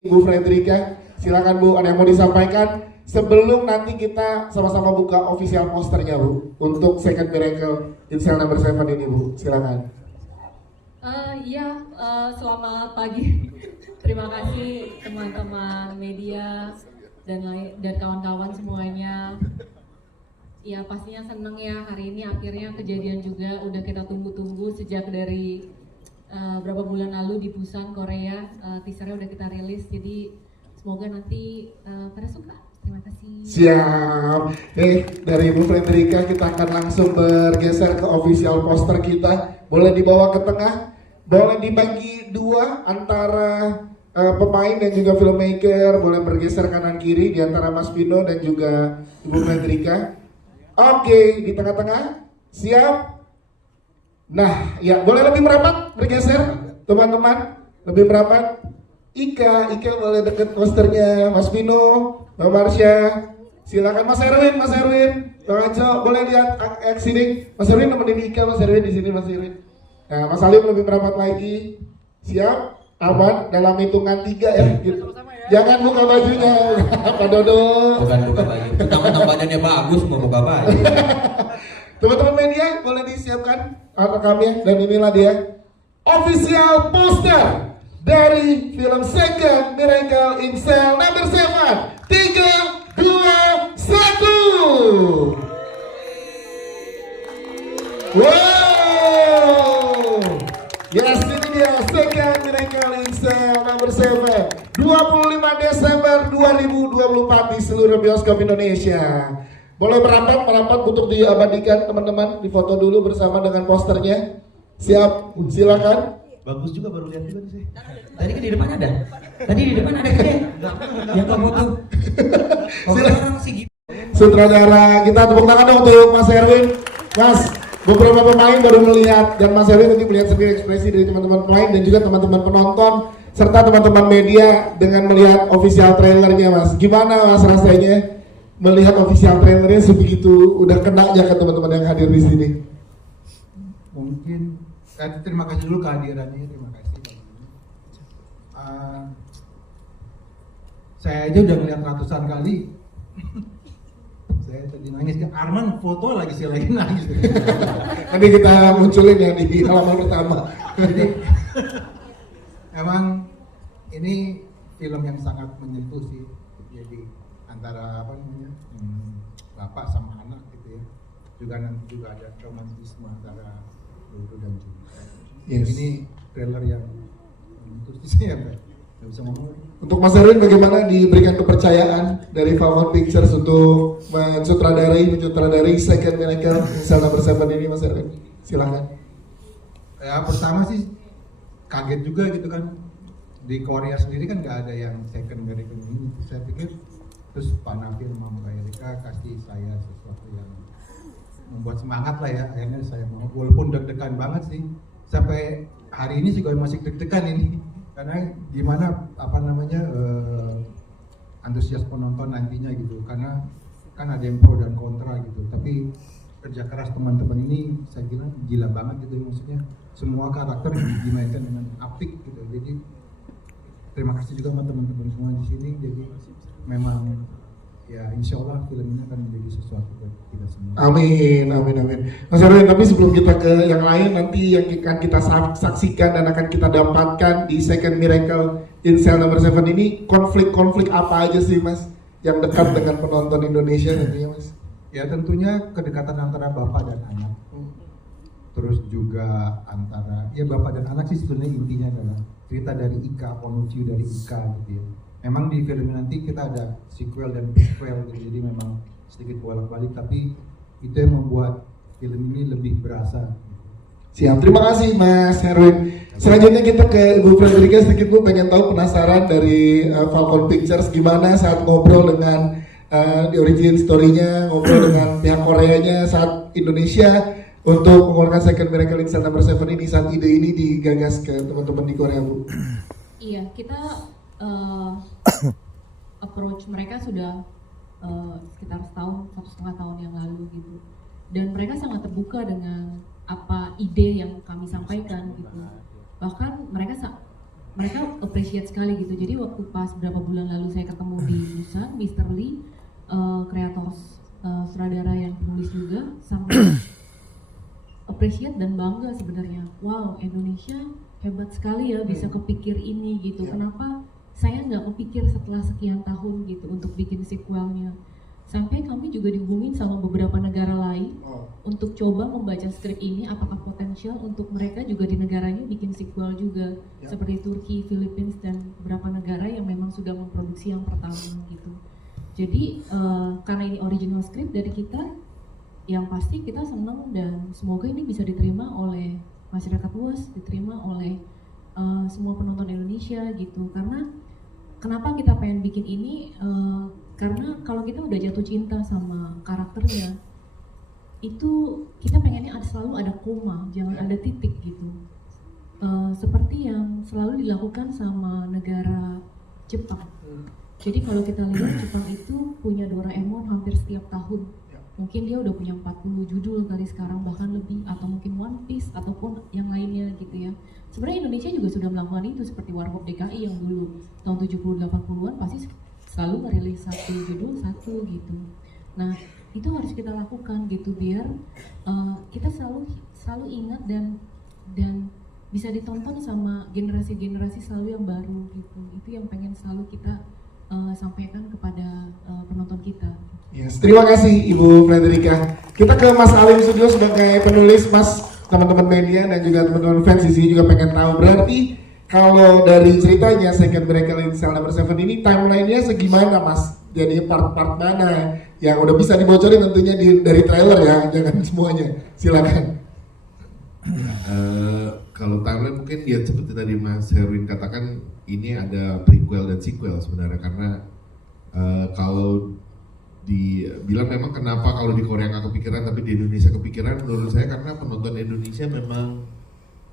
Bu Fredrika, silakan Bu, ada yang mau disampaikan sebelum nanti kita sama-sama buka official posternya Bu untuk Second Miracle in Cell Number 7 ini Bu, silakan. Selamat pagi. Terima kasih teman-teman media dan kawan-kawan semuanya. Ya pastinya seneng ya hari ini akhirnya kejadian juga udah kita tunggu-tunggu sejak dari berapa bulan lalu di Busan, Korea. Teasernya udah kita rilis, jadi semoga nanti pada suka. Terima kasih. Siap. Dari Bu Fredrika kita akan langsung bergeser ke official poster kita. Boleh dibawa ke tengah, boleh dibagi dua antara pemain dan juga filmmaker. Boleh bergeser kanan kiri di antara Mas Vino dan juga Ibu Fredrika. Oke, di tengah-tengah. Siap. Nah, ya boleh lebih merapat bergeser teman-teman, lebih merapat. Ika boleh deket posternya. Mas Vino, Mbak Marsha, silakan. Mas Erwin, Bang Anco, boleh lihat sini. Mas Erwin nemenin Ika, Mas Erwin di sini, Mas Erwin. Nah, Mas Alim lebih merapat lagi. Siap, aman dalam hitungan 3 ya. Gitu. Jangan buka bajunya, Pak Dodo. Bukan buka baju. Teman-teman badannya bagus mau buka baju. Teman-teman media boleh disiapkan rekamnya, dan inilah dia official poster dari film Second Miracle in Cell Number 7. 3, 2, 1. Wow. Yes, ini dia Second Miracle in Cell Number 7. 25 Desember 2024 di seluruh bioskop Indonesia. Boleh merapat untuk diabadikan teman-teman, difoto dulu bersama dengan posternya. Siap, silakan. Bagus juga, baru lihat juga sih. Tadi kan di depan ada. Tadi di depan ada kan? Yang kamu foto. Orang sih gitu. Sutradara kita, tepuk tangan dong untuk Mas Erwin. Mas, beberapa pemain baru melihat, dan Mas Erwin nanti melihat sendiri ekspresi dari teman-teman pemain dan juga teman-teman penonton serta teman-teman media dengan melihat official trailernya. Mas, gimana Mas rasanya melihat official trailernya sebegitu udah kenanya ke teman-teman yang hadir di sini? Mungkin terima kasih dulu kehadirannya, terima kasih. Saya aja udah ngeliat ratusan kali. Saya tadi nangis kan, Arman foto lagi, saya lagi nangis. Nanti kita munculin ya di halaman pertama. Jadi emang ini film yang sangat menyentuh sih. Jadi antara apa namanya, bapak sama anak gitu ya. Juga ada romantisme antara Dodo dan Juni. Yes. Ini trailer yang menyentuh sih ya, Pak. Nggak bisa ngomong. Untuk Mas Erwin, bagaimana diberikan kepercayaan dari Falcon Pictures untuk mencutradari Second Miracle in Cell Number 7 ini, Mas Erwin? Silakan. Ya pertama sih kaget juga gitu kan. Di Korea sendiri kan nggak ada yang Second Miracle ini. Saya pikir terus Pak Nafir sama Mbak Erika kasih saya sesuatu yang membuat semangat lah ya. Akhirnya saya mau, walaupun deg-degan banget sih. Sampai hari ini juga masih deg-degan ini. Karena gimana antusias penonton nantinya gitu. Karena kan ada yang pro dan kontra gitu. Tapi kerja keras teman-teman ini saya kira gila banget gitu, maksudnya semua karakter dimainkan dengan apik gitu. Jadi terima kasih juga sama teman-teman semua di sini. Jadi memang ya insya Allah film ini akan menjadi sesuatu buat kita semua. Amin. Mas Erwin, tapi sebelum kita ke yang lain, nanti yang akan kita saksikan dan akan kita dapatkan di Second Miracle in Cell Number 7 ini, konflik-konflik apa aja sih Mas yang dekat dengan penonton Indonesia nantinya Mas? Ya tentunya kedekatan antara bapak dan anak. Terus juga antara ya bapak dan anak sih sebenarnya intinya adalah cerita dari Ika, point of view dari Ika gitu ya. Memang di film nanti kita ada sequel dan prequel gitu, jadi memang sedikit bolak-balik, tapi itu yang membuat film ini lebih berasa. Siap, terima kasih Mas Erwin. Selanjutnya kita ke Ibu Fredrika sedikit, Bu pengen tahu, penasaran dari Falcon Pictures gimana saat ngobrol dengan di origin story-nya, ngobrol dengan pihak Koreanya saat Indonesia untuk mengeluarkan Second Miracle in Cell Number 7 ini, saat ide ini digagas ke teman-teman di Korea, Bu. Iya, kita approach mereka sudah sekitar satu setengah tahun yang lalu gitu, dan mereka sangat terbuka dengan apa ide yang kami sampaikan gitu. Bahkan mereka appreciate sekali gitu. Jadi waktu pas beberapa bulan lalu saya ketemu di Busan, Mr. Lee, kreator sutradara yang penulis juga, sama appreciate dan bangga sebenarnya. Wow, Indonesia hebat sekali ya bisa kepikir ini gitu. Kenapa saya nggak kepikir setelah sekian tahun gitu untuk bikin sequelnya? Sampai kami juga dihubungin sama beberapa negara lain untuk coba membaca skrip ini, apakah potensial untuk mereka juga di negaranya bikin sequel juga, seperti Turki, Philippines, dan beberapa negara yang memang sudah memproduksi yang pertama gitu. Jadi karena ini original script dari kita, yang pasti kita senang dan semoga ini bisa diterima oleh masyarakat luas, diterima oleh semua penonton Indonesia gitu. Karena kenapa kita pengen bikin ini? Karena kalau kita udah jatuh cinta sama karakternya, itu kita pengennya selalu ada koma, jangan ada titik gitu. Seperti yang selalu dilakukan sama negara Jepang. Jadi kalau kita lihat Jepang itu punya Doraemon hampir setiap tahun. Mungkin dia udah punya 40 judul kali sekarang, bahkan lebih, atau mungkin One Piece ataupun yang lainnya gitu ya. Sebenarnya Indonesia juga sudah melakukan itu, seperti Warkop DKI yang dulu tahun 70-80-an pasti selalu merilis satu judul satu gitu. Nah itu harus kita lakukan gitu biar kita selalu ingat dan bisa ditonton sama generasi-generasi selalu yang baru gitu. Itu yang pengen selalu kita sampaikan kepada penonton kita. Yes, terima kasih Ibu Frederica. Kita ke Mas Alim Studio sebagai penulis. Mas, teman-teman media dan juga teman-teman fans di sini juga pengen tahu, berarti kalau dari ceritanya Second Miracle in Cell Number 7 ini timelinenya segimana Mas? Jadi part-part mana yang udah bisa dibocorin tentunya dari trailer ya, jangan semuanya. Silakan. Kalau timeline mungkin ya seperti tadi Mas Herwin katakan, ini ada prequel dan sequel sebenarnya, karena kalau dibilang memang kenapa kalau di Korea nggak kepikiran tapi di Indonesia kepikiran, menurut saya karena penonton Indonesia memang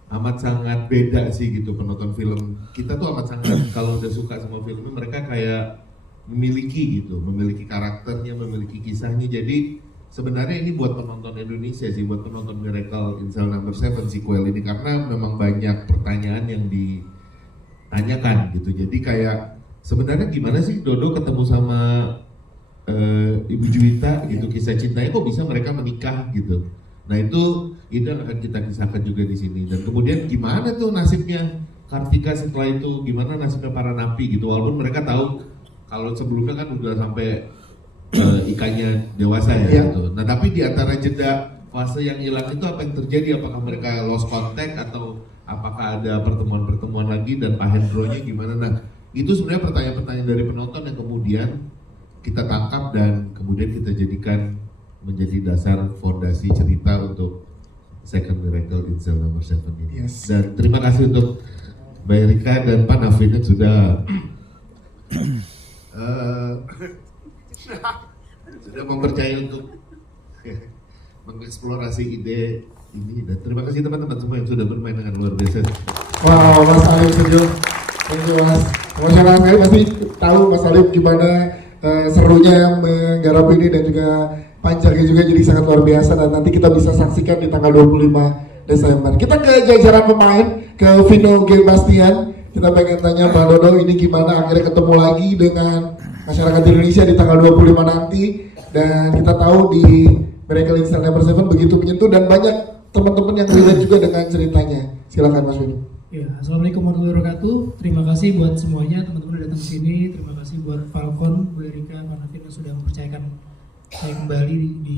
amat sangat beda sih gitu. Penonton film kita tuh amat sangat kalau udah suka sama filmnya, mereka kayak memiliki karakternya, memiliki kisahnya. Jadi sebenarnya ini buat penonton Indonesia sih, buat penonton Miracle in Cell Number 7 sequel ini, karena memang banyak pertanyaan yang ditanyakan gitu. Jadi kayak sebenarnya gimana sih Dodo ketemu sama Ibu Juwita gitu, kisah cintanya kok bisa mereka menikah gitu. Nah itu yang akan kita kisahkan juga di sini. Dan kemudian gimana tuh nasibnya Kartika setelah itu, gimana nasibnya para napi gitu. Walaupun mereka tahu kalau sebelumnya kan udah sampai ikannya dewasa ya gitu. Nah tapi di antara jeda fase yang hilang itu apa yang terjadi? Apakah mereka lost contact atau apakah ada pertemuan-pertemuan lagi, dan Pak Hendro-nya gimana? Nah itu sebenarnya pertanyaan-pertanyaan dari penonton yang kemudian kita tangkap dan kemudian kita jadikan menjadi dasar fondasi cerita untuk Second Miracle in Cell Number 7 ini. Yes. Dan terima kasih untuk Mbak Erika dan Pak Nafin yang sudah sudah mempercayai untuk mengeksplorasi ide ini. Dan terima kasih teman-teman semua yang sudah bermain dengan luar biasa. wow, Mas Alim Studio. Thank you Mas. Masyarakat sekali pasti tahu Mas Alim gimana serunya menggarap ini, dan juga pancarnya juga jadi sangat luar biasa, dan nanti kita bisa saksikan di tanggal 25 Desember. Kita ke jajaran pemain, ke Vino Bastian. Kita pengen tanya Pak Dodo, ini gimana akhirnya ketemu lagi dengan masyarakat Indonesia di tanggal 25 nanti, dan kita tahu di Miracle in Cell Number 7 begitu menyentuh dan banyak teman-teman yang relate juga dengan ceritanya. Silakan Mas Vino. Ya, Assalamualaikum warahmatullahi wabarakatuh. Terima kasih buat semuanya teman-teman yang datang ke sini. Terima kasih buat Falcon, Bu Erika, Pak Nafin yang sudah mempercayakan saya kembali di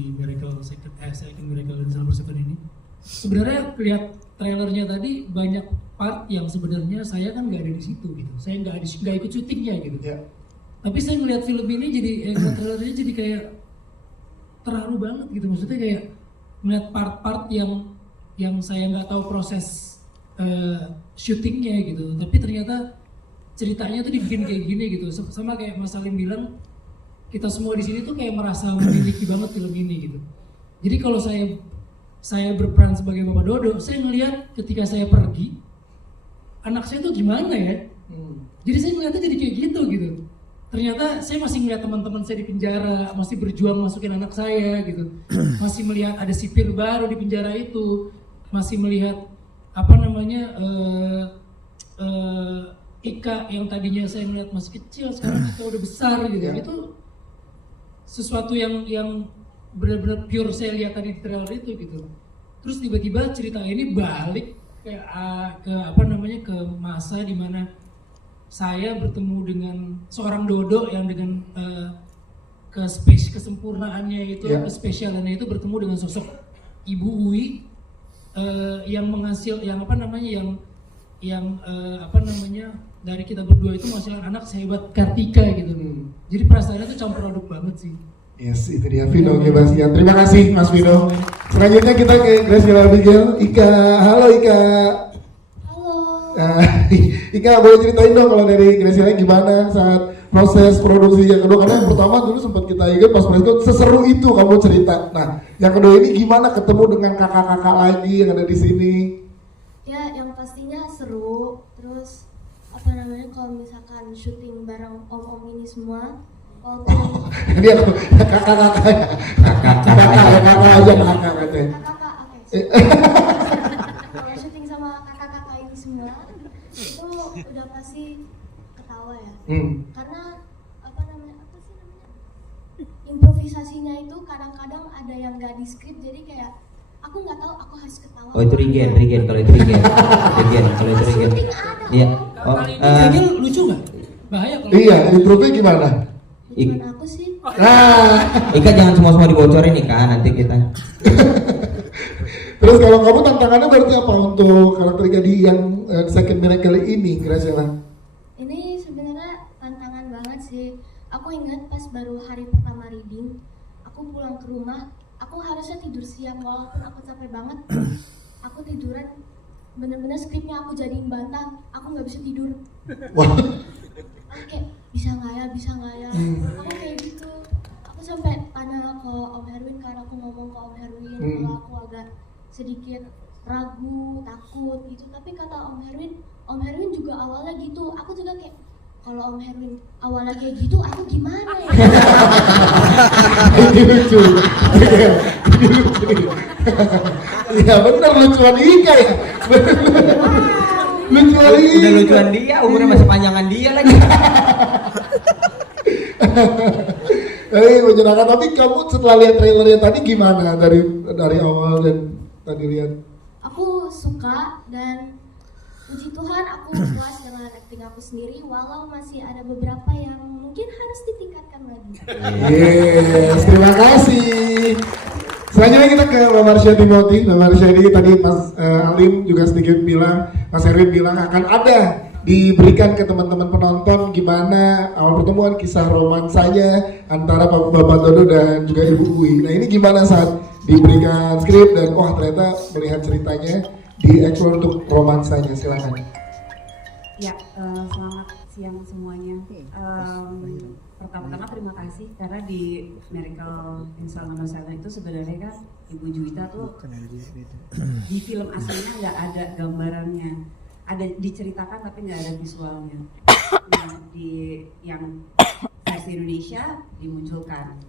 Second Miracle in Cell Number 7 ini. Sebenarnya lihat trailernya tadi banyak part yang sebenarnya saya kan nggak ada di situ gitu. Saya nggak ikut syutingnya gitu. Ya. Tapi saya melihat film ini jadi trailernya jadi kayak terharu banget gitu. Maksudnya kayak melihat part-part yang saya nggak tahu proses syutingnya gitu, tapi ternyata ceritanya tuh dibikin kayak gini gitu. Sama kayak Mas Salim bilang, kita semua di sini tuh kayak merasa memiliki banget film ini gitu. Jadi kalau saya berperan sebagai Bapak Dodo, saya ngelihat ketika saya pergi, anak saya tuh gimana ya. Jadi saya ngeliatnya jadi kayak gitu. Ternyata saya masih ngeliat teman-teman saya di penjara, masih berjuang masukin anak saya gitu. Masih melihat ada sipir baru di penjara itu, masih melihat Ika yang tadinya saya melihat masih kecil sekarang kita udah besar gitu. Ya. Itu sesuatu yang benar-benar pure saya lihat tadi di trailer itu gitu. Terus tiba-tiba cerita ini balik ke masa dimana saya bertemu dengan seorang Dodo yang dengan kesempurnaannya itu, Ya. kespesialannya itu bertemu dengan sosok Ibu Uwi yang dari kita berdua itu menghasilkan anak sehebat Kartika gitu. Jadi perasaannya tuh campur aduk banget sih. Yes, itu dia Vino Gebastian. Terima kasih Mas Vino. Selanjutnya kita ke Graciela Abigail. Ika, halo Ika. Halo. Ika boleh ceritain dong kalau dari Graciela gimana saat proses produksi yang kedua, karena yang pertama dulu sempat kita ingat pas itu seseru itu kamu cerita. Nah, yang kedua ini gimana ketemu dengan kakak-kakak lagi yang ada di sini? Ya, yang pastinya seru. Terus kalau misalkan syuting bareng om-om ini semua, walaupun Dia kakak-kakak aja kakak katanya. kakak-kakak, kalau syuting sama kakak-kakak ini semua, itu udah pasti ketawa ya. Karena improvisasinya itu kadang-kadang ada yang nggak di skrip, jadi kayak aku nggak tahu aku harus ketawa. Oh itu Regen kalau itu Regen. Kalau itu Regen. Syuting ada. Iya. Oh, Kali ini Regen lucu nggak? Bahaya kalau Iya, improve gimana? Cuman aku sih. Ika jangan semua dibocorin Ika, nanti kita. Terus kalau kamu tantangannya berarti apa untuk karakter Gadi yang second miracle ini, Graciela? Ini sebenarnya tantangan banget sih. Aku ingat pas baru hari pertama reading, aku pulang ke rumah, aku harusnya tidur siang walaupun aku capek banget. Aku tiduran, bener-bener skripnya aku jadiin bantah, aku nggak bisa tidur. Wah, Aku kayak bisa nggak ya? Aku kayak gitu. Aku sampai tanya ke Om Herwin, karena aku ngomong ke Om Herwin kalau aku agak sedikit ragu, takut gitu. Tapi kata Om Herwin juga awalnya gitu. Aku juga kayak, kalau Om Herwin awalnya kayak gitu, aku gimana ya? ini lucu. Ini lucu. Iya bener, lucuan Ika ya. Lucuan Ika. Udah lucuan dia, umurnya masih panjangan dia lagi. Menyenangkan. Tapi kamu setelah lihat trailernya tadi gimana dari awal dan tadi lihat? Aku suka dan puji Tuhan aku puas dengan acting aku sendiri, walau masih ada beberapa yang mungkin harus ditingkatkan lagi. Yes, terima kasih. Selanjutnya kita ke Mbak Marsha Timothy. Mbak Marsha ini tadi Mas Alim juga sedikit bilang, Mas Erwin bilang akan ada diberikan ke teman-teman penonton gimana awal pertemuan, kisah romansanya antara Bapak Dodo dan juga Ibu Uwi. Nah ini gimana saat diberikan skrip dan wah ternyata melihat ceritanya di-explore untuk romansanya, silakan. Ya, selamat siang semuanya. Pertama-tama terima kasih karena di Miracle in Cell No. 7 itu sebenarnya kan Ibu Juwita tuh di film aslinya nggak ada gambarannya, ada diceritakan tapi nggak ada visualnya. Nah, di yang versi Indonesia dimunculkan.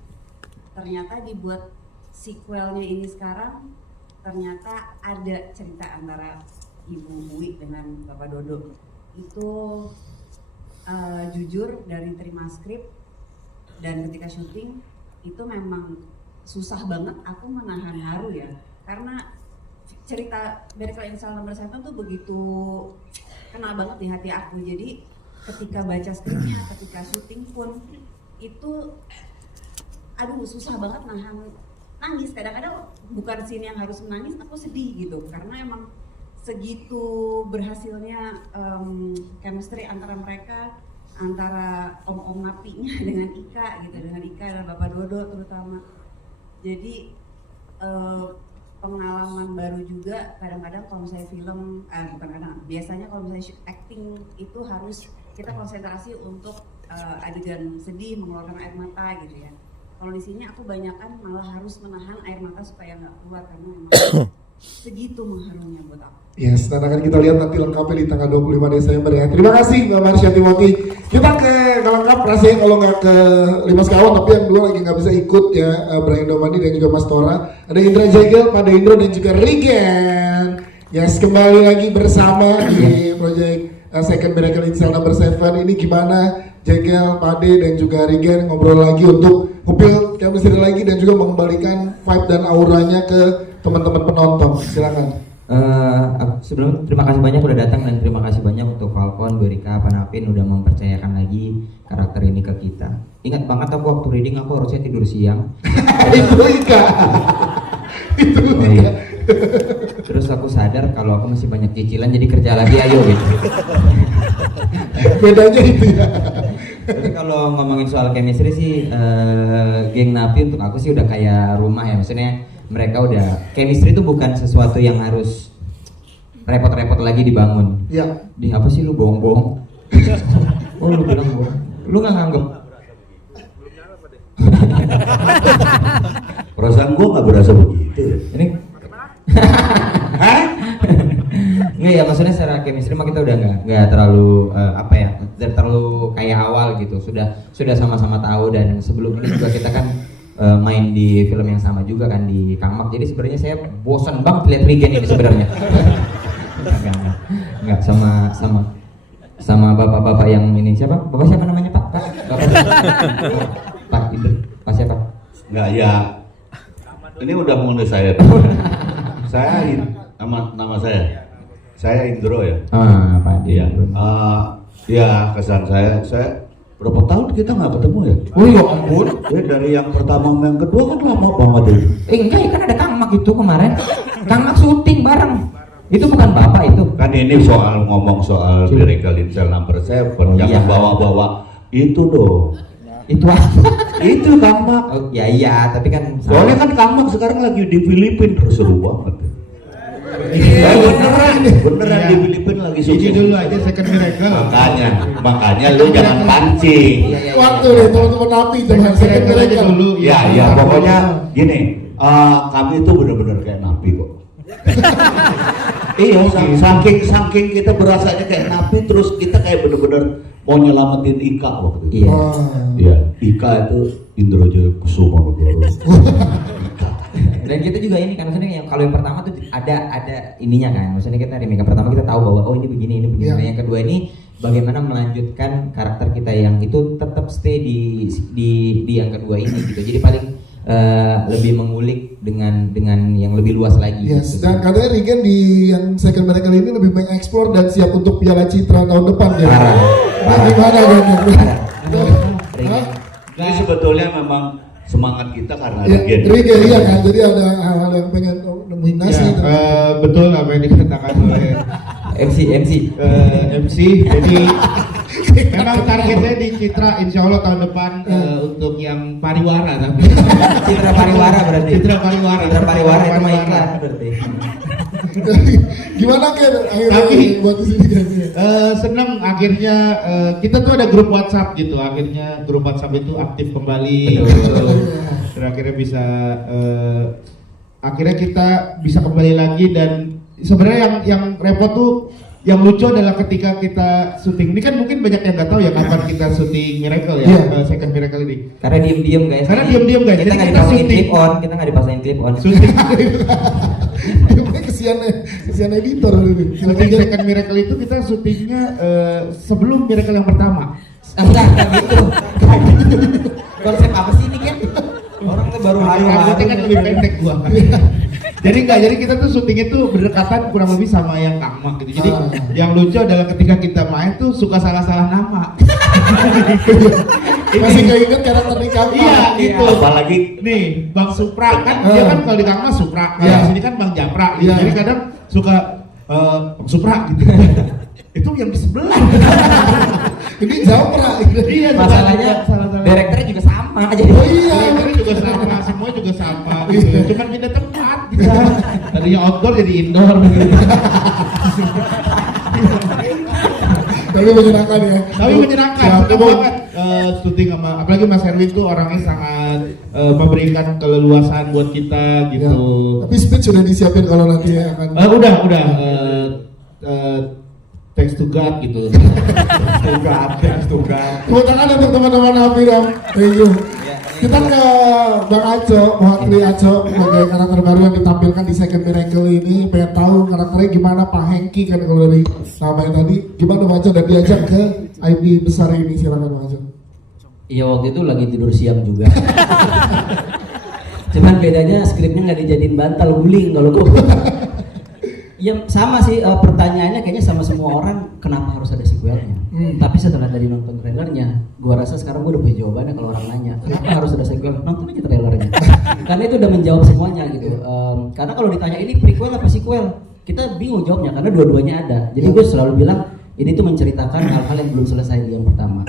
Ternyata dibuat sequelnya ini sekarang ternyata ada cerita antara Ibu Uwi dengan Bapak Dodo. Itu jujur dari terima skrip dan ketika syuting itu memang susah banget aku menahan haru ya, karena cerita Miracle in Cell No. 7 tuh begitu kena banget di hati aku. Jadi ketika baca skripnya, ketika syuting pun itu aduh susah banget nahan nangis. Kadang-kadang bukan scene yang harus menangis, aku sedih gitu karena emang segitu berhasilnya chemistry antara mereka, antara om-om napinya dengan Ika gitu, dengan Ika dan Bapak Dodo terutama. Jadi pengalaman baru juga. Kadang-kadang kalau misalnya film, bukan kadang, biasanya kalau misalnya acting itu harus kita konsentrasi untuk adegan sedih, mengeluarkan air mata gitu ya. Kalau di sini aku banyakan malah harus menahan air mata supaya nggak keluar karena memang segitu mengharunya buat aku. Yes, dan akan kita lihat nanti lengkapnya di tanggal 25 Desember ya. Terima kasih Mbak Marsha Timothy. Kita ke lengkap rasanya kalau nggak ke 5 sekawan, tapi yang dua lagi nggak bisa ikut ya, Brian Domandi dan juga Mas Tora. Ada Indra Jegel, Pak Indro dan juga Regen. Yes, kembali lagi bersama di proyek Second Miracle in Cell Number 7 ini gimana Jekel, Pade dan juga Rigen ngobrol lagi untuk ngupil chemistry lagi dan juga mengembalikan vibe dan auranya ke teman-teman penonton. Silakan. Sebelum terima kasih banyak udah datang dan terima kasih banyak untuk Falcon, Berika, Panapin udah mempercayakan lagi karakter ini ke kita. Ingat banget aku waktu reading aku harusnya tidur siang. Itu Ika. Itu Oh, Ika. iya. Terus aku sadar kalau aku masih banyak cicilan jadi kerja lagi ayo gitu. Bedanya itu ya. Tapi kalau ngomongin soal chemistry sih geng Napi untuk aku sih udah kayak rumah ya. Maksudnya mereka udah chemistry itu bukan sesuatu yang harus repot-repot lagi dibangun. Iya. Di apa sih lu bohong-bohong? Oh lu bilang bohong. Lu nggak nganggep? Perasaan gua nggak berasa begitu. Ini nggak ya, maksudnya secara chemistry mah kita udah nggak terlalu apa ya, tidak terlalu kayak awal gitu. Sudah sama-sama tahu dan sebelum ini juga kita kan main di film yang sama juga kan di Kangmak. Jadi sebenarnya saya bosan banget lihat Rigen ini sebenarnya. Nggak sama bapak-bapak yang ini siapa? Bapak siapa namanya Pak? Pak Indro. Pak siapa? Nggak ya. Ini udah mulai saya. Saya nama saya. Saya Indro ya. Pak Iya. Ya kesan saya berapa tahun kita nggak ketemu ya? Oh ya ampun. Ya dari yang pertama sama yang kedua kan lama banget ya. Enggak, kan ada Kangmak itu kemarin. Kangmak syuting bareng. Itu bukan bapak itu. Kan ini soal ngomong soal Miracle in Cell Number 7, jangan iya. bawa-bawa itu dong. Itu apa? Itu Kangmak. Oh, ya iya, tapi kan Soalnya kan Kangmak sekarang lagi di Filipina, terus seru banget. Beneran di Filipina lagi Ini sukses. dulu aja Second Miracle. Makanya lu jangan pancing. Waktu nih teman-teman Napi teman Second Miracle. dulu. Ya, pokoknya gini, kami itu bener-bener kayak napi kok. Iya, saking kita berasanya kayak napi, terus kita kayak bener-bener mau nyelamatin Ika waktu itu. Iya. Iya, Ika itu Indro Jaya Kusuma Negoro. Dan kita juga ini kan maksudnya yang kalau yang pertama tuh ada ininya kan. Maksudnya kita di makeup pertama kita tahu bahwa oh ini begini. Iya. Nah, yang kedua ini bagaimana melanjutkan karakter kita yang itu tetap stay di yang kedua ini gitu. Jadi paling lebih mengulik dengan yang lebih luas lagi. Yes, gitu. dan katanya Rigen di yang Second Miracle ini lebih mengeksplor dan siap untuk Piala Citra tahun depan ya. Nah, gimana Gen? Rigen. Ini sebetulnya memang semangat kita karena Ya, Rigen. Rigen iya kan, jadi ada hal-hal yang pengen nemuin nasi. Betul apa yang dikatakan oleh MC. Jadi memang targetnya di Citra insya Allah tahun depan untuk yang pariwara tapi Citra Pariwara berarti. Citra pariwara Itu mah iklan berarti. Gimana Gen? Akhirnya Tapi- buat di sini Gen? senang akhirnya kita tuh ada grup WhatsApp gitu, akhirnya grup WhatsApp itu aktif kembali. Betul. Dan akhirnya bisa akhirnya kita bisa kembali lagi. Dan sebenarnya yang repot tuh yang lucu adalah ketika kita syuting ini kan mungkin banyak yang nggak tahu ya kapan kita syuting Miracle ya, Iya. Second Miracle ini. Karena diem guys. Karena diem-diem, guys. Kita Jadi nggak kita dipasangin syuting. clip on. Kita nggak dipasangin clip on. Syuting kesian editor ini. syuting Second Miracle itu kita syutingnya sebelum Miracle yang pertama. Enggak gitu. Konsep apa sih ini kan? Orang tuh baru Rambutnya kan lebih pendek gua. Jadi kita tuh syuting itu berdekatan kurang lebih sama yang Kangmak gitu. Jadi yang lucu adalah ketika kita main tuh suka salah-salah nama. Masih keinget karakter di Kangmak. Iya gitu. Apalagi Nih Bang Supra kan dia kan kalau di Kangmak Supra, Iya. di sini kan Bang Japra. Gitu. Iya. Jadi kadang suka Bang Supra gitu. Itu yang di sebelah. Ini Japra. Iya. Masalahnya salah-salah. direkturnya juga sama aja. Oh iya. Ini juga sama, semua juga sama gitu. Cuman pindah tempat gitu. Tadinya outdoor jadi indoor gitu. Tapi menyenangkan ya. Tapi menyenangkan, Ya, senang banget syuting sama, apalagi Mas Erwin tuh orangnya sangat memberikan keleluasan buat kita Ya. gitu. Tapi speech sudah disiapin kalau nanti ya akan. Udah. Thanks to God gitu. thanks to God. Tepuk tangan untuk teman-teman Napi dong. Thank you. Ya, Kita ke Bang Aco, mewakili Aco sebagai karakter baru yang ditampilkan di Second Miracle ini. Pengen tahu karakternya gimana Pak Hengki kan kalau dari namanya tadi. Gimana Bang Aco dan diajak ke IP besar ini, silakan Bang Aco. Iya waktu itu lagi tidur siang juga. Cuman bedanya skripnya nggak dijadiin bantal guling kalau gue. Ya sama sih pertanyaannya kayaknya sama semua orang, kenapa harus ada sequelnya. Tapi setelah dari nonton trailernya, gue rasa sekarang gue udah punya jawabannya kalau orang nanya kenapa harus ada sequel, nonton aja trailernya. Karena itu udah menjawab semuanya gitu. Karena kalau ditanya ini prequel apa sequel, kita bingung jawabnya karena dua-duanya ada. Jadi gue selalu bilang ini tuh menceritakan hal-hal yang belum selesai di yang pertama.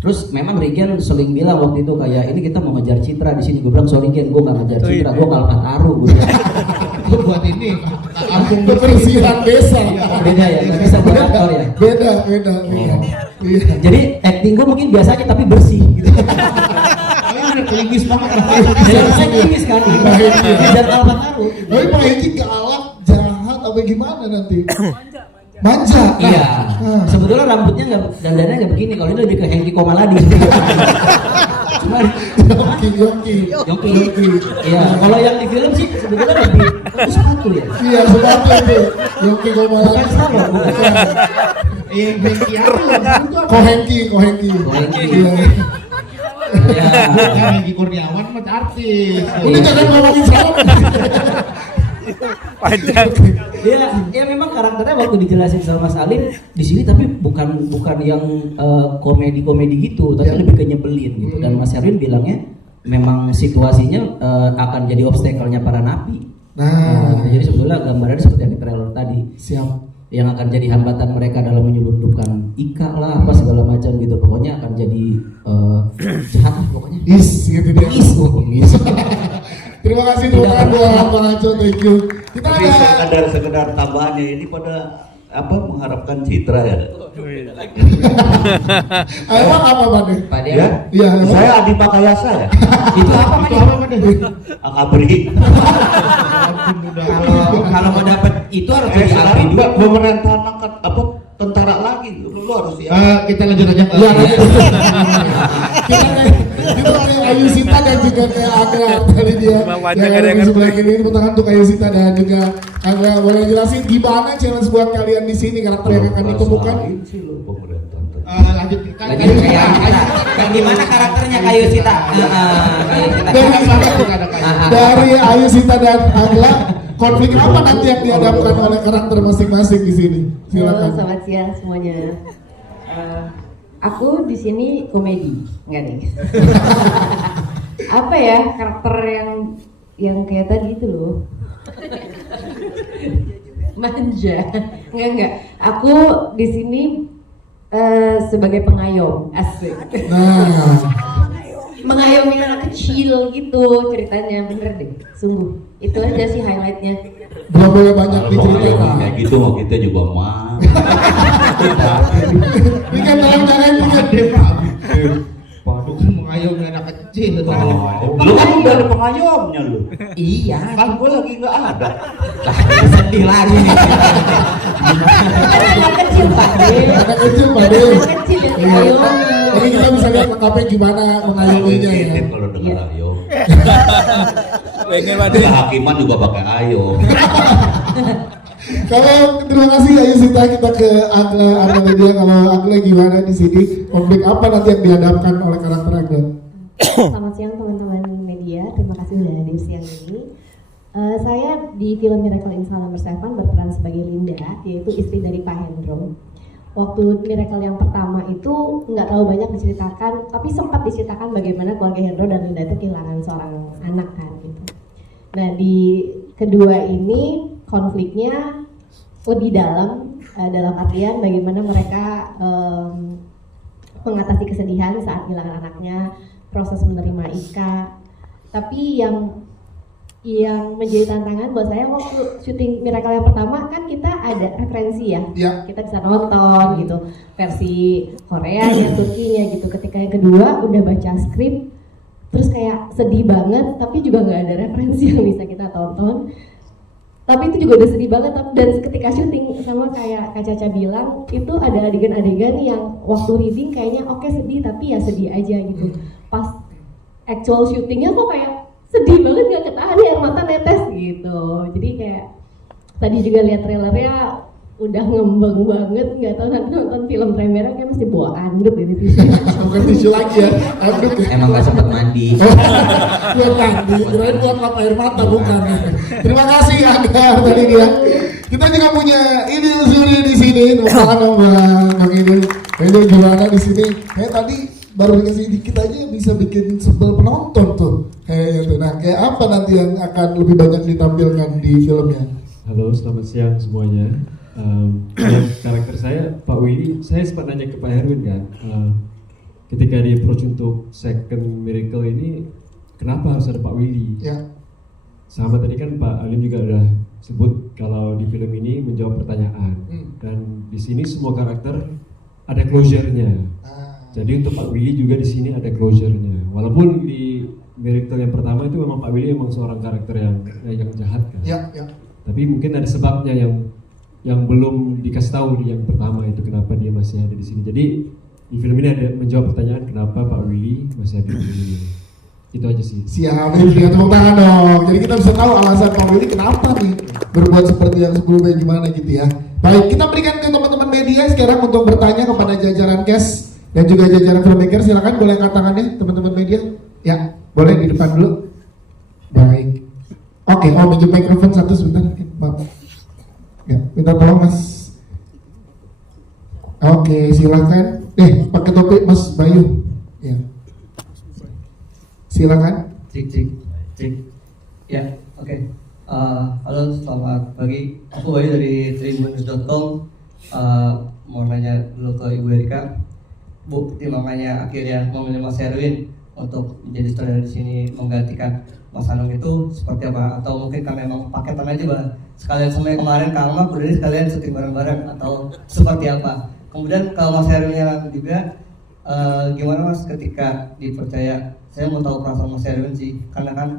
Terus memang Regen sering bilang waktu itu kayak ini kita mau ngejar citra di sini. Gue bilang sorry Gen, gue nggak ngejar citra, gue kalpat taruh. Itu buat ini kampung Kebersihan desa. Beda ya, nggak bisa buat aktor ya. Beda. Iya. Jadi acting gue mungkin biasa aja tapi bersih gitu. Ini udah klinis banget. Jadi saya klinis kan, dan kalpat taruh. Tapi Pak Hengki galak, jahat, apa gimana nanti? Manja. Iya. Sebetulnya rambutnya nggak, dandannya nggak begini. Kalau ini lebih ke Hengki Komaladi. Cuma Yongki. Iya. Kalau yang di film sih sebetulnya lebih itu sepatu ya. Iya, sepatu itu. Yongki Komaladi. Bukan salah, bukan. Hengki apa? Kohengki. Iya. Ya. Bukan Hengki Kurniawan mah artis. Udah jangan ngomongin salah. Panjang. Ya memang karakternya waktu dijelasin sama Mas Alim di sini tapi bukan yang komedi gitu, tapi lebih ke nyebelin gitu. Dan Mas Erwin bilangnya memang situasinya akan jadi obstacle-nya para napi. Nah, Jadi sebetulnya gambarannya seperti yang di trailer tadi. siap. Yang akan jadi hambatan mereka dalam menyelundupkan Ika lah apa segala macam gitu. Pokoknya akan jadi jahat lah pokoknya. Gitu dia. Is. Terima kasih teman-teman buat Bang Aco, thank you. Kita Tapi ada sekedar tambahannya ini pada mengharapkan citra ya. emang apa Pak De? Pak De, Ya? Iya, emang. Saya Adi Makayasa ya. itu apa Pak De? Akabri. Kalau mau dapat itu harus jadi Sekarang Alpi dulu. pemerintahan angkat tentara lagi. Lu harus ya. Kita lanjut aja ke Iya, kita kayak Ayu Sita dan juga kayak Agra tadi dia Bang Panjang yang ada ada yang di sebelah kiri ini tangan untuk Ayu Sita dan juga Agra. Boleh jelasin gimana challenge buat kalian di sini, karakter yang akan ditemukan? Rasain sih lu pemerintahan. lanjut Lagi kayak gimana karakternya Kayu Sita? Kayu Sita. Dari Ayu Sita dan Agra, konflik apa nanti yang dihadapkan oleh karakter masing-masing di sini? Halo, Silakan. selamat siang semuanya. Aku di sini komedi, enggak deh. Apa ya karakter yang kayak tadi itu loh. Manja, enggak. Aku di sini sebagai pengayom, asik. Nah, Mengayomi anak kecil gitu ceritanya, bener deh, sungguh. Itu aja sih highlightnya. belum boleh banyak Kalau mau diceritakan. kayak gitu mau kita juga mah. Ini kan jangan Waduh kan mengayomi anak kecil. Lu kan udah ada pengayomnya lu. Iya. Kan gue lagi nggak ada. Lah sedih lagi nih. Anak kecil Pak De. Anak kecil Pak De. Anak kecil yang Iya. mengayomi. Jadi kita bisa lihat lengkapnya gimana mengayominya ya. Sensitif kalau dengar ayom. Pengen Pak De. Kehakiman juga pakai ayom. Kalau terima kasih Ayu Sita, kita ke Agla Media. Kalau Agla gimana di sini? Konflik apa nanti yang dihadapkan oleh karakter Agla? Selamat siang teman-teman media, terima kasih sudah hadir siang ini. Saya di film Miracle in Cell No. 7 berperan sebagai Linda, yaitu istri dari Pak Hendro. Waktu Miracle yang pertama itu nggak terlalu banyak diceritakan, tapi sempat diceritakan bagaimana keluarga Hendro dan Linda itu kehilangan seorang anak kan gitu. Nah di kedua ini konfliknya lebih dalam artian bagaimana mereka mengatasi kesedihan saat kehilangan anaknya, proses menerima Ika. Tapi yang menjadi tantangan buat saya waktu syuting Miracle yang pertama kan kita ada referensi ya, kita bisa nonton gitu versi Koreanya, Turkinya gitu. Ketika yang kedua udah baca skrip, terus kayak sedih banget, tapi juga nggak ada referensi yang bisa kita tonton. Tapi itu juga udah sedih banget, dan ketika syuting sama kayak Kak Caca bilang, itu ada adegan-adegan yang waktu reading kayaknya oke sedih, tapi ya sedih aja gitu. Pas actual syutingnya kok kayak sedih banget, gak ketahan air mata netes gitu. Jadi kayak tadi juga lihat trailernya udah ngembang banget, nggak tahu nanti nonton film premiere kayak mesti bawa anduk ini tisu. Bukan tisu lagi ya, anduk ya. Emang gak sempet mandi. Buat mandi, kirain buat lap air mata, bukan. Terima kasih Agar tadi dia. Kita juga punya Idil Suri di sini, tepuk tangan dong Bang Idil. Idil gimana di sini? Kayak tadi baru dikasih dikit aja bisa bikin sebel penonton tuh, kayak gitu. Nah, kayak apa nanti yang akan lebih banyak ditampilkan di filmnya? Halo, selamat siang semuanya. Karakter saya Pak Willy, saya sempat nanya ke Pak Herwin kan, ketika di approach untuk second miracle ini, kenapa harus ada Pak Willy? Ya. Sama tadi kan Pak Alim juga udah sebut kalau di film ini menjawab pertanyaan, dan di sini semua karakter ada closure-nya. Jadi untuk Pak Willy juga di sini ada closure-nya. Walaupun di miracle yang pertama itu memang Pak Willy memang seorang karakter yang jahat kan. Ya, ya. Tapi mungkin ada sebabnya yang belum dikasih tahu di yang pertama itu kenapa dia masih ada di sini. Jadi di film ini ada menjawab pertanyaan kenapa Pak Willy masih ada di sini. Itu aja sih. Siap, ini tepuk tangan dong. Jadi kita bisa tahu alasan Pak Willy kenapa nih berbuat seperti yang sebelumnya gimana gitu ya. Baik, kita berikan ke teman-teman media sekarang untuk bertanya kepada jajaran cast dan juga jajaran filmmaker. Silakan boleh angkat tangannya teman-teman media. Ya, boleh di depan dulu. Baik. Oke, minjem mikrofon satu sebentar. Maaf. Ya, minta tolong Mas. Oke, silakan. Pakai topi Mas Bayu. Ya. Silakan. Cik. Ya, oke. Halo, selamat pagi. Aku Bayu dari tribunnews.com. Mau nanya dulu ke Ibu Erika. Bu, makanya akhirnya memilih Mas Herwin untuk menjadi sutradara di sini menggantikan Mas Anung itu seperti apa? Atau mungkin kan memang paketan aja Bang, sekalian sama kemarin Kang Mak udah sekalian syuting bareng-bareng atau seperti apa? Kemudian kalau Mas Herwin juga gimana Mas ketika dipercaya? Saya mau tahu perasaan Mas Herwin sih, karena kan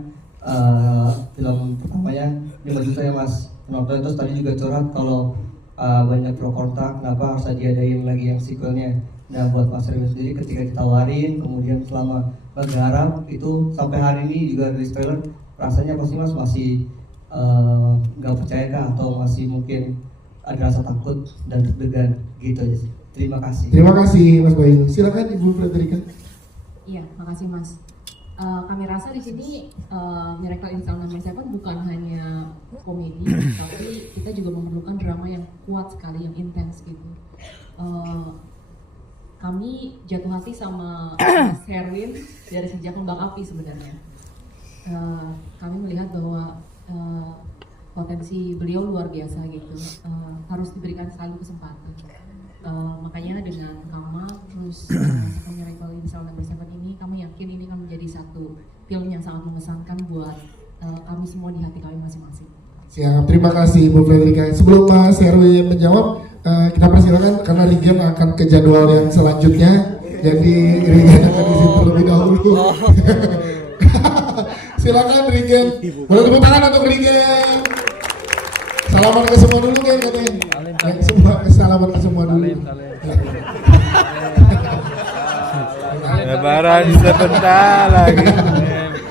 film pertamanya 5 juta ya Mas penonton, itu tadi juga curhat kalau banyak pro kontra kenapa harus diadain lagi yang sequelnya. Nah buat Mas Herwin sendiri ketika ditawarin kemudian selama bergarap itu sampai hari ini juga dari trailer rasanya pasti Mas masih nggak percaya kah atau masih mungkin ada rasa takut dan deg-degan gitu aja sih. Terima kasih. Terima kasih Mas Bayu. Silakan Ibu Frederika. Iya, makasih Mas. Kami rasa di sini Miracle in Cell No. 7 bukan hanya komedi, tapi kita juga memerlukan drama yang kuat sekali, yang intens gitu. Kami jatuh hati sama Mas Herwin dari sejak Kembang Api sebenarnya. Kami melihat bahwa potensi beliau luar biasa gitu, harus diberikan selalu kesempatan. Makanya dengan Kama terus Miracle in Cell No. 7 ini kami yakin ini akan menjadi satu film yang sangat mengesankan buat kami semua di hati kami masing-masing. Siap, terima kasih Ibu Frederika. Sebelum Mas Herwin menjawab, kita persilakan karena Regen akan ke jadwal yang selanjutnya. Jadi Regen akan di situ terlebih dahulu. Silakan Regen. Boleh tepuk tangan untuk Regen. Salaman ke semua dulu kan katanya. Salaman ke semua dulu. Lebaran sebentar lagi.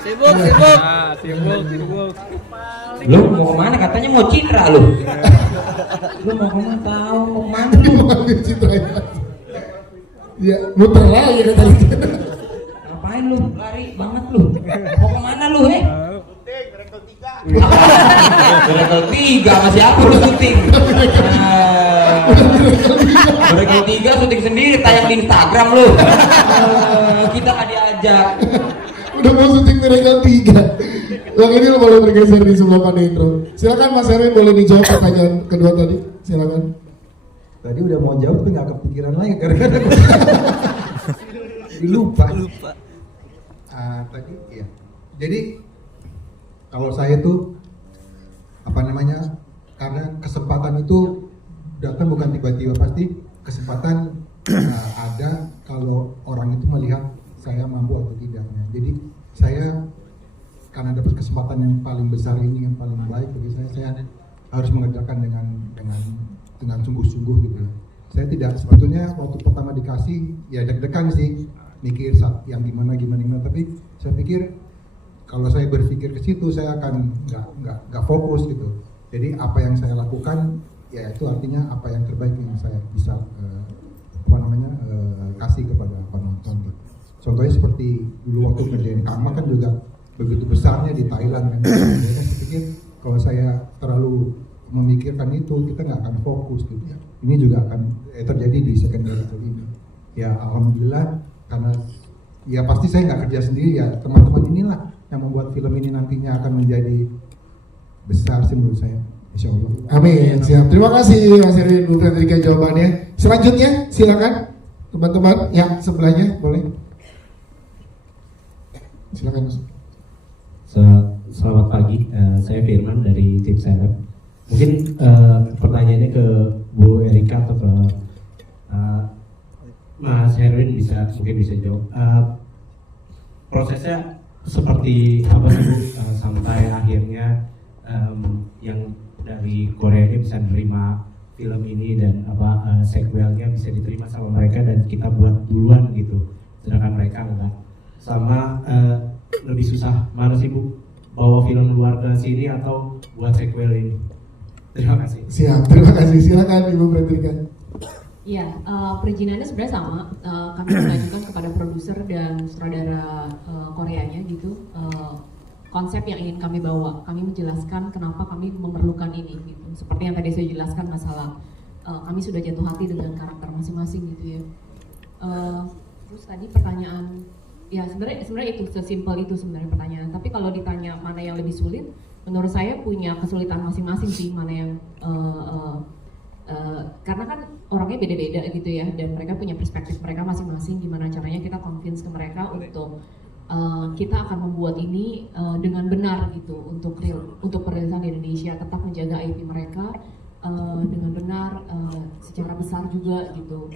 Sibuk. Lu mau kemana? Katanya mau citra lu. Lu mau kemana? Tahu mau kemana lu? Mau citra ya, muter lagi katanya. Ngapain lu? Lari banget lu. Mau kemana lu, Miracle 3 masih apa lu syuting? Miracle 3 syuting sendiri tayang di Instagram lu. Kita nggak diajak. Udah mau syuting Miracle 3. Yang ini lo boleh bergeser di sebelah pada intro. Silakan Mas Herwin boleh dijawab pertanyaan kedua tadi. Silakan. Tadi udah mau jawab tapi nggak kepikiran lagi karena lupa. Tadi ya. Jadi kalau saya tuh karena kesempatan itu datang bukan tiba-tiba, pasti kesempatan ada kalau orang itu melihat saya mampu atau tidaknya. Jadi saya karena dapat kesempatan yang paling besar ini, yang paling baik bagi saya harus mengerjakan dengan sungguh-sungguh gitu. Saya tidak, sebetulnya waktu pertama dikasih ya deg-degan sih, mikir yang gimana, tapi saya pikir kalau saya berpikir ke situ saya akan nggak fokus gitu. Jadi apa yang saya lakukan ya itu artinya apa yang terbaik yang saya bisa kasih kepada penonton gitu. Contohnya seperti dulu waktu kerjain Kama kan juga begitu besarnya di Thailand kan. Jadi saya pikir kalau saya terlalu memikirkan itu kita nggak akan fokus gitu ya. Ini juga akan terjadi di secondary role ini. Ya alhamdulillah karena ya pasti saya nggak kerja sendiri ya, teman-teman inilah yang membuat film ini nantinya akan menjadi besar sih menurut saya. Insya Allah. Amin. Siap. Terima kasih Mas Erwin, Bu Frederika jawabannya. Selanjutnya silakan teman-teman yang sebelahnya boleh. Silakan Mas. Selamat pagi, saya Firman dari tim Serep. Mungkin pertanyaannya ke Bu Erika atau ke Mas Herwin mungkin bisa jawab. Prosesnya seperti apa sih Bu sampai akhirnya yang dari Korea ini bisa menerima film ini dan sequelnya bisa diterima sama mereka dan kita buat duluan gitu, sedangkan mereka enggak. Sama lebih susah mana sih Bu, bawa film luar ke sini atau buat sequel ini? Terima kasih. Siap, terima kasih. Silakan Ibu Frederika. Iya, perizinannya sebenarnya sama. Kami mengajukan kepada produser dan sutradara Koreanya gitu. Konsep yang ingin kami bawa, kami menjelaskan kenapa kami memerlukan ini gitu. Seperti yang tadi saya jelaskan masalah kami sudah jatuh hati dengan karakter masing-masing gitu ya. Terus tadi pertanyaan, ya sebenarnya itu sesimpel itu sebenarnya pertanyaan. Tapi kalau ditanya mana yang lebih sulit, menurut saya punya kesulitan masing-masing sih, mana yang karena kan orangnya beda-beda gitu ya, dan mereka punya perspektif mereka masing-masing. Gimana caranya kita convince ke mereka untuk kita akan membuat ini dengan benar gitu untuk perilisan di Indonesia, tetap menjaga IP mereka dengan benar secara besar juga gitu,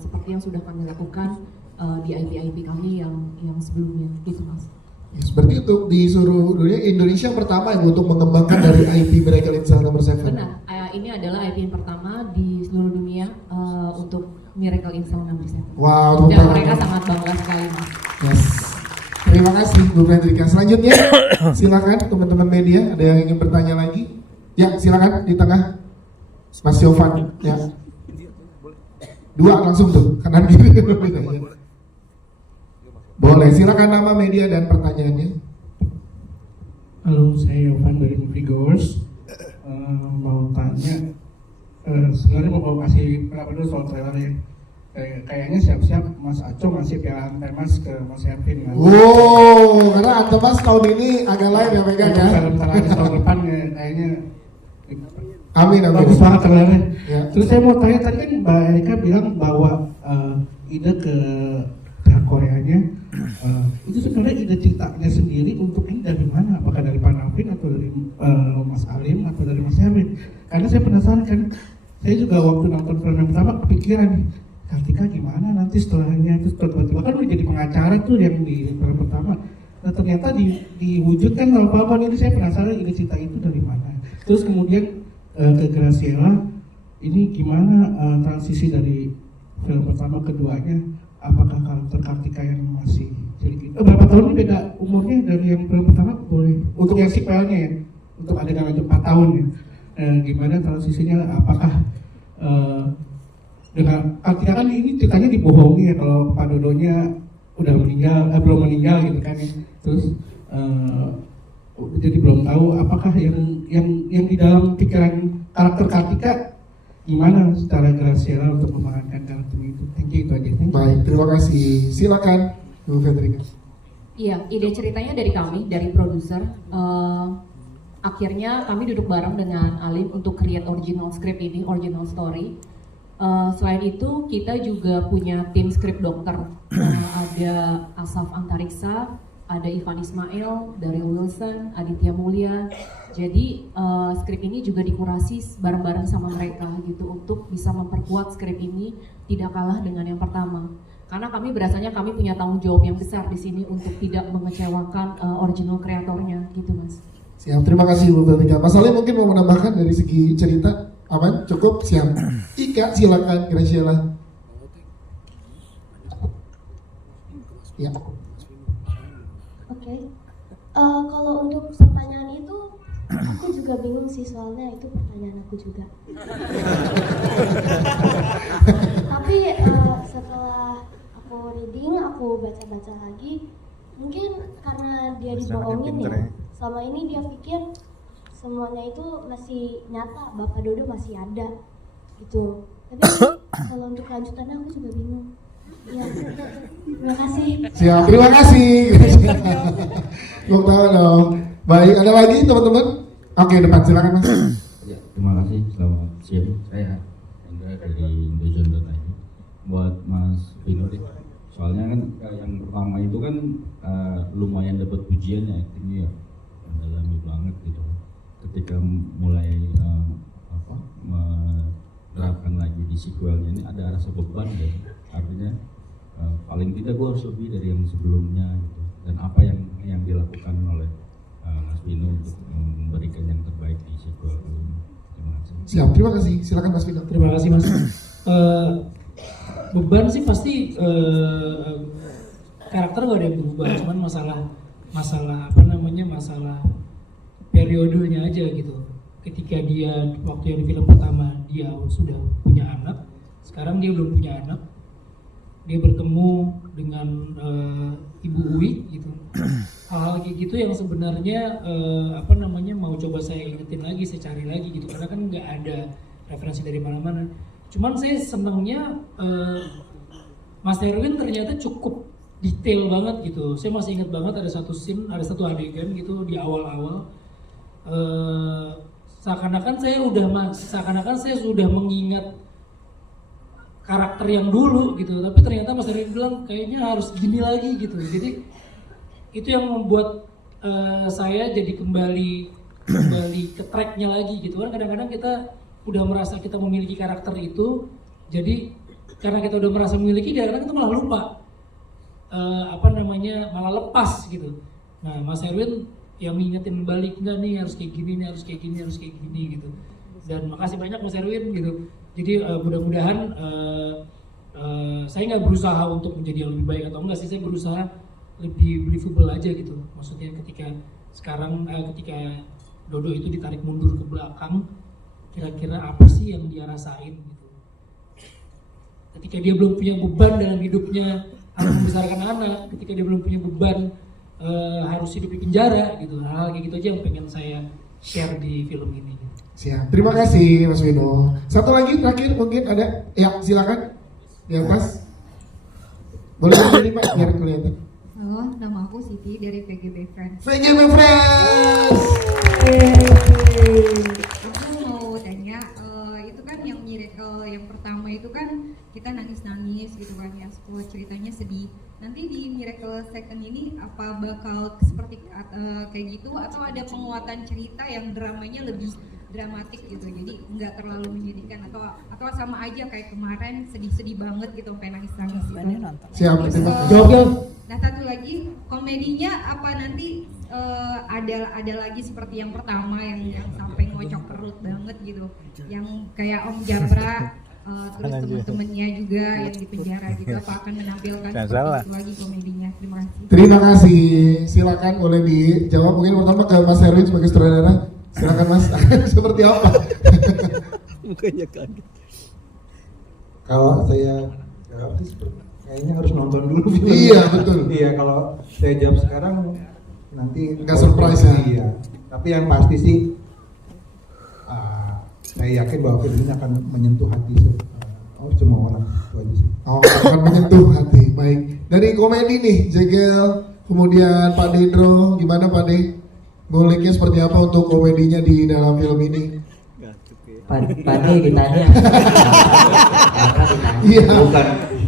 seperti yang sudah kami lakukan di IP kami yang sebelumnya gitu Mas. Ya, seperti itu di seluruh dunia, Indonesia pertama yang untuk mengembangkan dari IP Miracle in Cell No. 7. Benar, ini adalah IP yang pertama di seluruh dunia untuk Miracle in Cell No. 7. Wow, dan mereka sangat bangga sekali Mas. Yes. Terima kasih Bu Frederika. Selanjutnya silakan teman-teman media, ada yang ingin bertanya lagi? Ya silakan di tengah Mas Yovan ya. Dua langsung tuh kanan kiri. Boleh, silakan nama media dan pertanyaannya. Halo, saya Yovan dari Moviegoers. Mau tanya, sebenarnya mau kasih pendapat dulu soal trailernya. Kayaknya siap-siap Mas Aco ngasih piala Antemas ke Mas Erwin kan? Wow, karena Antemas tahun ini agak lain ya megang ya. Bentar lagi tahun depan kayaknya. Amin. Bagus banget trailernya. Ya. Terus saya mau tanya, tadi kan Mbak Erika bilang bahwa ide ke pihak Koreanya itu sebenarnya ide ceritanya sendiri untuk ini dari mana? Apakah dari Pak Navin atau dari Mas Alim atau dari Mas Erwin? Karena saya penasaran kan, saya juga waktu nonton film yang pertama kepikiran nih, Kartika gimana nanti setelahnya, terus tiba-tiba kan udah jadi pengacara tuh yang di film pertama. Nah ternyata diwujudkan sama Pak Bang, ini saya penasaran ide cerita itu dari mana. Terus kemudian ke Graciela, ini gimana transisi dari film pertama keduanya? Apakah karakter Kartika yang masih jadi berapa tahun ini beda umurnya dari yang film pertama boleh? Untuk yang sequelnya ya, untuk adegan lanjut 4 tahun ya. Gimana transisinya? Apakah dengan Kartika kan ini ceritanya dibohongi ya kalau Pak Dodonya udah meninggal, belum meninggal gitu kan ya. Terus jadi belum tahu apakah yang di dalam pikiran karakter Kartika gimana secara Graciela untuk memerankan karakter itu. Thank you, itu aja. Baik, terima kasih. Silakan Bu Frederika. Iya, ide ceritanya dari kami, dari produser. Akhirnya kami duduk bareng dengan Alim untuk create original script ini, original story. Selain itu kita juga punya tim script dokter. Ada Asaf Antariksa, ada Ivan Ismail, Daryl Wilson, Aditya Mulya. Jadi skrip ini juga dikurasi bareng-bareng sama mereka gitu untuk bisa memperkuat skrip ini tidak kalah dengan yang pertama. Karena kami berasanya kami punya tanggung jawab yang besar di sini untuk tidak mengecewakan original kreatornya gitu Mas. Siap, terima kasih Bu Frederika. Mas Ali mungkin mau menambahkan dari segi cerita? Aman? Cukup? Siap. Ika silakan Graciela. Ya. Oke. Kalau untuk pertanyaan itu, aku juga bingung sih soalnya itu pertanyaan aku juga. Tapi setelah aku reading, aku baca-baca lagi, mungkin karena dia dibohongin ya. Selama ini dia pikir semuanya itu masih nyata, Bapak Dodo masih ada gitu. Tapi kalau untuk lanjutannya aku juga bingung. Ya, terima kasih. Siap, terima kasih. Belum tahu dong. Baik, ada lagi teman-teman? Oke, depan silakan Mas. Ya, terima kasih. Selamat siang. Saya Hendra dari Indonesia.id. Buat Mas Vino deh. Soalnya kan yang pertama itu kan lumayan dapat pujian ya, ini ya mendalami banget gitu. Ketika mulai menerapkan lagi di sequelnya ini ada rasa beban ya. Artinya paling tidak gue harus lebih dari yang sebelumnya gitu. Dan apa yang dilakukan oleh Mas Vino untuk memberikan yang terbaik di sequel ini. Terima kasih. Siap, terima kasih. Silakan Mas Vino. Terima kasih Mas. Beban sih pasti karakter gak ada yang berubah, cuman masalah apa namanya, masalah periodenya aja gitu. Ketika dia waktu yang di film pertama dia sudah punya anak, sekarang dia belum punya anak, dia bertemu dengan Ibu Uwi gitu. Hal-hal kayak gitu yang sebenarnya apa namanya mau coba saya ingetin lagi, saya cari lagi gitu, karena kan nggak ada referensi dari mana-mana. Cuman saya senangnya Mas Erwin ternyata cukup detail banget gitu. Saya masih ingat banget ada satu scene, ada satu adegan gitu di awal-awal. Seakan-akan saya sudah mengingat karakter yang dulu gitu, tapi ternyata Mas Erwin bilang kayaknya harus gini lagi gitu. Jadi itu yang membuat saya jadi kembali ke tracknya lagi gitu kan. Kadang-kadang kita udah merasa kita memiliki karakter itu, jadi karena kita udah merasa memiliki, kadang-kadang kita malah lupa apa namanya, malah lepas gitu. Nah Mas Erwin yang mengingetin balik, enggak nih harus kayak gini, nih harus kayak gini, harus kayak gini gitu. Dan makasih banyak Mas Erwin gitu. Jadi mudah-mudahan saya nggak berusaha untuk menjadi yang lebih baik atau enggak sih, saya berusaha lebih believable aja gitu. Maksudnya ketika sekarang ketika Dodo itu ditarik mundur ke belakang, kira-kira apa sih yang dia rasain gitu. Ketika dia belum punya beban dalam hidupnya harus membesarkan anak, ketika dia belum punya beban harus hidup di penjara gitu. Hal kayak gitu aja yang pengen saya share di film ini. Siap, terima kasih Mas Vino. Satu lagi terakhir mungkin ada, ya silakan di atas. Boleh berdiri Pak biar kelihatan. Halo, nama aku Siti dari VGB Friends. VGB Friends. Aku mau tanya, itu kan yang miracle yang pertama itu kan kita nangis-nangis gitu kan ya, sebuah ceritanya sedih. Nanti di Miracle Second ini apa bakal seperti kayak gitu atau ada penguatan cerita yang dramanya lebih dramatik gitu, jadi nggak terlalu menyedihkan atau sama aja kayak kemarin sedih-sedih banget gitu sampai nangis-nangis gitu. Siap. Nah satu lagi komedinya apa nanti ada lagi seperti yang pertama yang sampai ngocok perut banget gitu, yang kayak Om Jabra terus temen-temennya juga yang di penjara gitu, apa akan menampilkan seperti itu lagi komedinya? Terima kasih. Terima kasih. Silakan boleh dijawab mungkin pertama ke Mas Erwin sebagai sutradara. Silakan Mas, seperti apa? Mukanya kaget. Kalau saya jawab sih kayaknya harus nonton dulu film. Iya betul. Iya, kalau saya jawab sekarang nanti nggak surprise ya. Iya. Tapi yang pasti sih saya yakin bahwa film ini akan menyentuh hati semua orang. Itu aja sih. Oh, akan menyentuh hati. Baik. Dari komedi nih, Jegel, kemudian Pak Dedro, gimana Pak De? Nguliknya seperti apa untuk komedinya di dalam film ini? Pak De ditanya. Iya.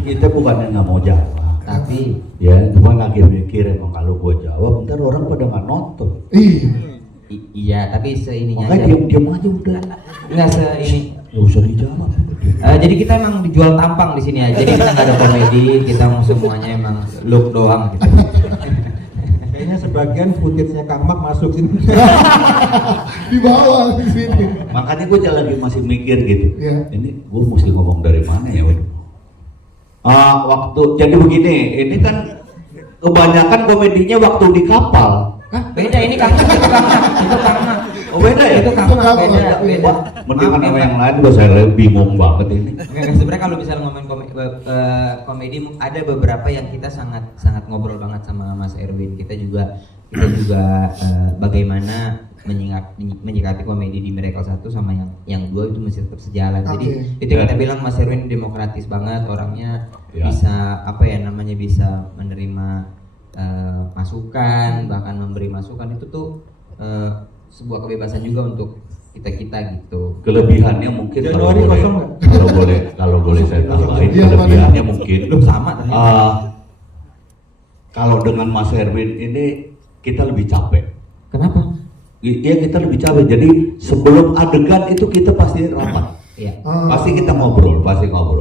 Kita bukannya nggak mau jawab, tapi ya cuma lagi mikir emang kalau gua jawab ntar orang pada nggak nonton. Iya, tapi seininya aja. Diam aja udah. Enggak seini. Nggak usah dijawab. Jadi kita emang dijual tampang di sini aja. Jadi kita nggak ada komedi, kita mau semuanya emang look doang gitu. Kayaknya sebagian footage-nya Kang Mak masuk sini. Di bawah di sini. Makanya gue lagi masih mikir gitu. Yeah. Ini gue mesti ngomong dari mana ya? Waktu jadi begini, ini kan kebanyakan komedinya waktu di kapal. Hah, beda ini Kang Mak, itu Kang Mak. Oh beda ya? Itu Kang Mak, beda. Mendingan nama yang lain, gue saya bingung banget ini. Nggak, sebenarnya kalau misalnya ngomongin komedi ada beberapa yang kita sangat ngobrol banget sama Mas Erwin. Kita juga bagaimana menyikapi komedi di Miracle 1 sama yang 2 itu masih tetap sejalan. Jadi itu kita bilang Mas Erwin demokratis banget orangnya, bisa bisa menerima masukan, bahkan memberi masukan. Itu tuh sebuah kebebasan juga untuk kita gitu. Kelebihannya mungkin kalau boleh saya tambahin, kelebihannya mungkin sama. Kalau dengan Mas Erwin ini kita lebih capek. Kenapa? Iya, kita lebih capek. Jadi sebelum adegan itu kita pasti rapat. Iya. Pasti kita ngobrol.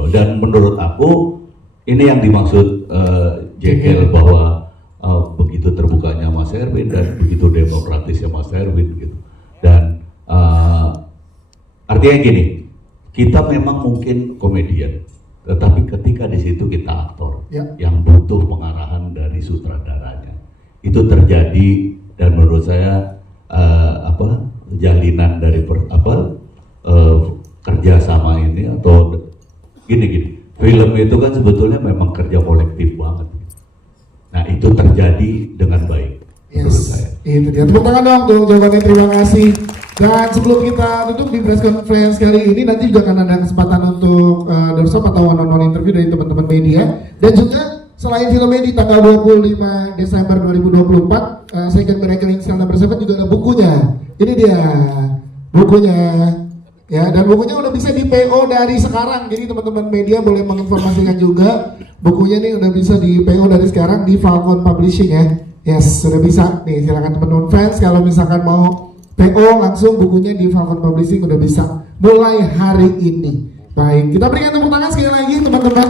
Dan menurut aku ini yang dimaksud Jekyll bahwa begitu terbukanya Mas Erwin dan begitu demokratisnya Mas Erwin gitu. Dan artinya gini, kita memang mungkin komedian, tetapi ketika di situ kita aktor yang butuh pengarahan dari sutradaranya. Itu terjadi, dan menurut saya jalinan dari kerjasama ini atau gini, film itu kan sebetulnya memang kerja kolektif banget. Nah itu terjadi dengan baik. Menurut saya. Itu dia. Tepuk tangan dong tuh jawabannya, terima kasih. Dan sebelum kita tutup di press conference kali ini, nanti juga akan ada kesempatan untuk doorstop atau one-on-one interview dari teman-teman media. Dan juga selain film ini tanggal 25 Desember 2024, Second Miracle in Cell Number 7 juga ada bukunya. Ini dia bukunya. Ya, dan bukunya udah bisa di PO dari sekarang. Jadi teman-teman media boleh menginformasikan juga bukunya nih udah bisa di PO dari sekarang di Falcon Publishing ya. Yes, sudah bisa. Nih, silakan teman-teman fans kalau misalkan mau PO langsung bukunya di Falcon Publishing udah bisa mulai hari ini. Baik, kita berikan tepuk tangan sekali lagi teman-teman.